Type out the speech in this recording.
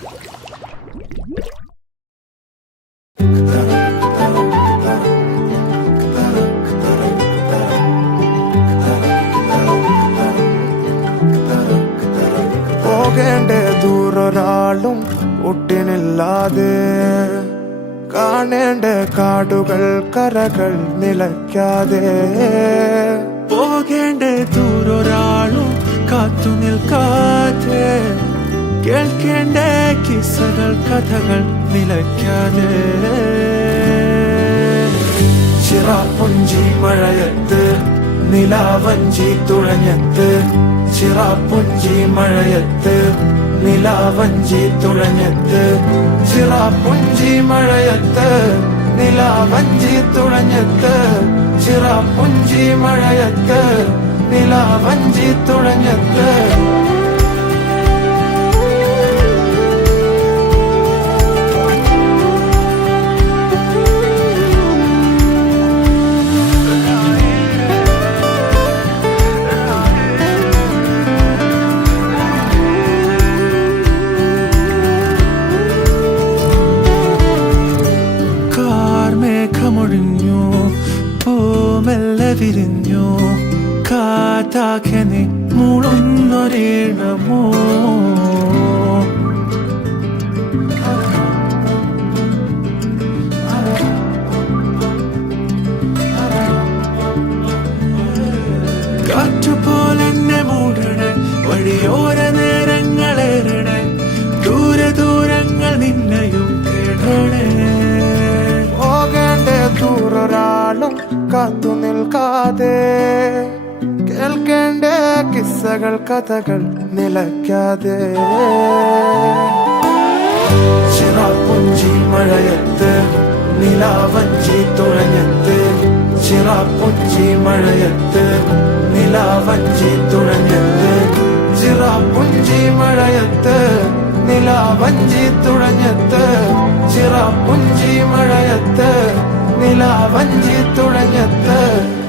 പോകേണ്ട ദൂരൊരാളും ഒട്ടിനില്ലാതെ കാണേണ്ട കാടുകൾ കരകൾ നിലയ്ക്കാതെ പോകേണ്ട ദൂരൊരാളും കാത്തു നിൽക്കാതെ കേൾക്കേണ്ട കിസ്സകൾ കഥകൾ നിലയ്ക്കാതെ ചിറാപ്പുഞ്ചി മഴയത്ത് നിലാവഞ്ചി തുഴഞ്ഞത്ത് ചിറാപ്പുഞ്ചി മഴയത്ത് നിലാവഞ്ചി തുഴഞ്ഞത്ത് ചിറാപ്പുഞ്ചി മഴയത്ത് നിലാവഞ്ചി തുഴഞ്ഞത്ത് ചിറാപ്പുഞ്ചി മഴയത്ത് നിലാവഞ്ചി തുഴഞ്ഞത്ത് മേഘമൊഴിഞ്ഞു പൂമെല്ലെ വിരിഞ്ഞു കാറ്റാകെ നീ മൂളുന്നൊരീണമോ കാറ്റുപോലെന്നെ മൂടണേ വഴിയോര നേരങ്ങളേറണേ ദൂരെ ദൂരങ്ങൾ നിന്നെയും കേടണേ ദൂരൊരാളും കാത്തു നിൽക്കാതെ കേൾക്കേണ്ട കിസ്സകൾ കഥകൾ നിലയ്ക്കാതെ ചിറാപ്പുഞ്ചി മഴയത്ത് നിലാവഞ്ചി തുഴഞ്ഞത്ത് ചിറാപ്പുഞ്ചി മഴയത്ത് നിലാവഞ്ചി തുഴഞ്ഞത്ത് ചിറാപ്പുഞ്ചി മഴയത്ത് നിലാവഞ്ചി തുഴഞ്ഞത്ത് ചിറാപ്പുഞ്ചി മഴയത്ത് നിലാവഞ്ചി തുഴഞ്ഞത്ത്